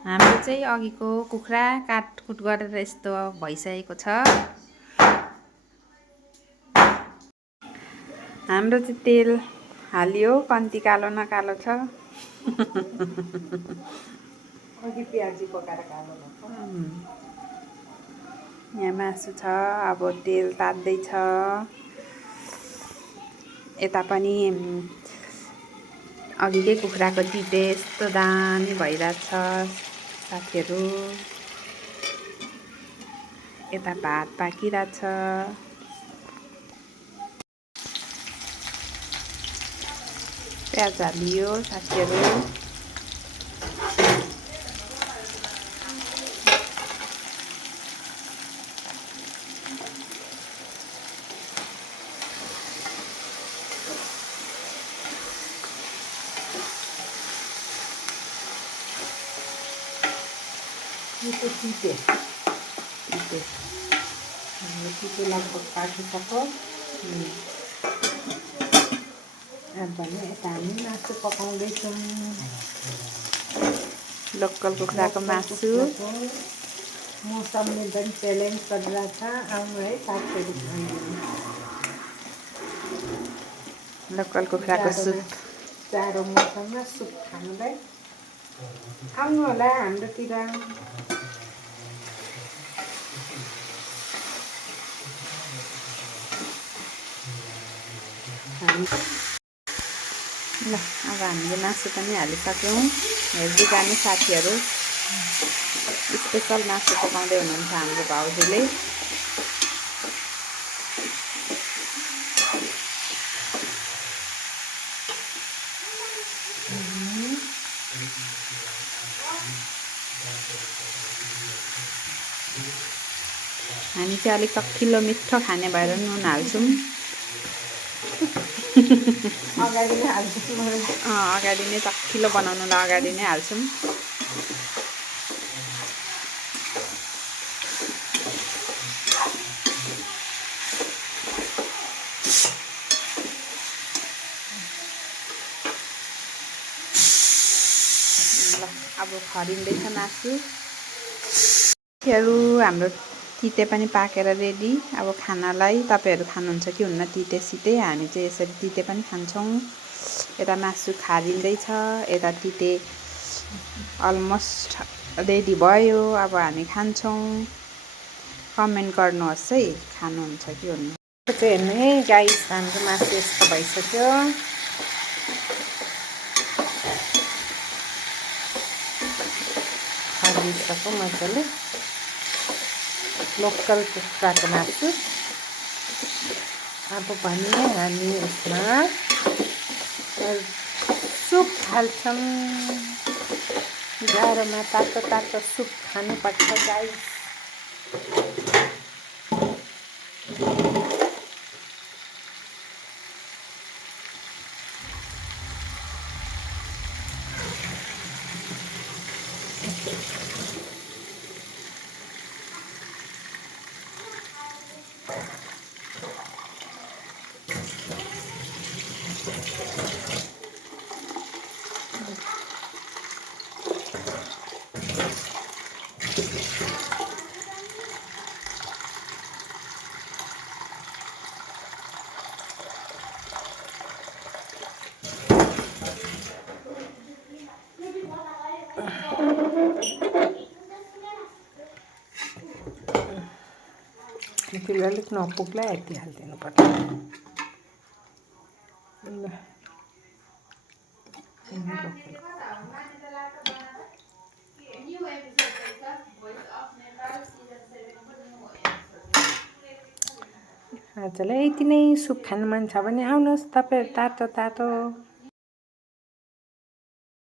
हाम्रो चाहिँ अघिको कुखुरा काटकुट गरेर यस्तो भइसकेको छ। हाम्रो चाहिँ तेल हालियो, कन्ती कालो नकालो छ। अघि प्याजी पकाएर कालो भएको। यहाँ मासु छ, अब तेल तात्दैछ। यता पनि अघिकै कुखुराको तिते यस्तो दामी भइरहेछ साथीहरू। यता भात पाकिरहेछ। प्याज हालियो साथीहरू। यो चाहिँ तिते लगभग पाकिसक्यो। अब भने यता हामी मासु पकाउँदैछौँ। लोकल कुखुराको मासु। मौसमले पनि च्यालेन्ज गरिरहेछ, आउनु है साथीहरू खानु। लोकल कुखुराको सुप। जाडो मौसममा सुप खानुलाई आउनु होला हाम्रोतिर। ल अब हामीले मासु पनि हालिसक्यौँ। हेर्दै जाने साथीहरू। स्पेसल मासु पकाउँदै हुनुहुन्छ हाम्रो भाउजूले। हामी चाहिँ अलिक तक्खिलो मिठो खाने भएर नुन हाल्छौँ। अगाडि नै तक्खिलो बनाउनुलाई अगाडि नै हाल्छौँ। ल अब खरिँदैछ मासु। हाम्रो तिते पनि पाकेर रेडी। अब खानालाई तपाईँहरू खानुहुन्छ कि हुन्न तिते सिते। हामी चाहिँ यसरी तिते पनि खान्छौँ। यता मासु खारिँदैछ, यता तिते अलमोस्ट रेडी भयो। अब हामी खान्छौँ। कमेन्ट गर्नुहोस् है खानुहुन्छ कि हुन्न। चाहिँ हेर्नु है गाइस, हाम्रो मासु यस्तो भइसक्यो। खरिदिइसक्यो मजाले। लोकल कुखुराको मासु। अब भने हामी यसमा सुप हाल्छौँ। जाडोमा तातो तातो सुप खानुपर्छ गाइस। त्यसले अलिक नपुग्ला यति हालिदिनु पर्छ। आजलाई यति नै। सुप खानु मन छ भने आउनुहोस् तपाईँहरू तातो तातो।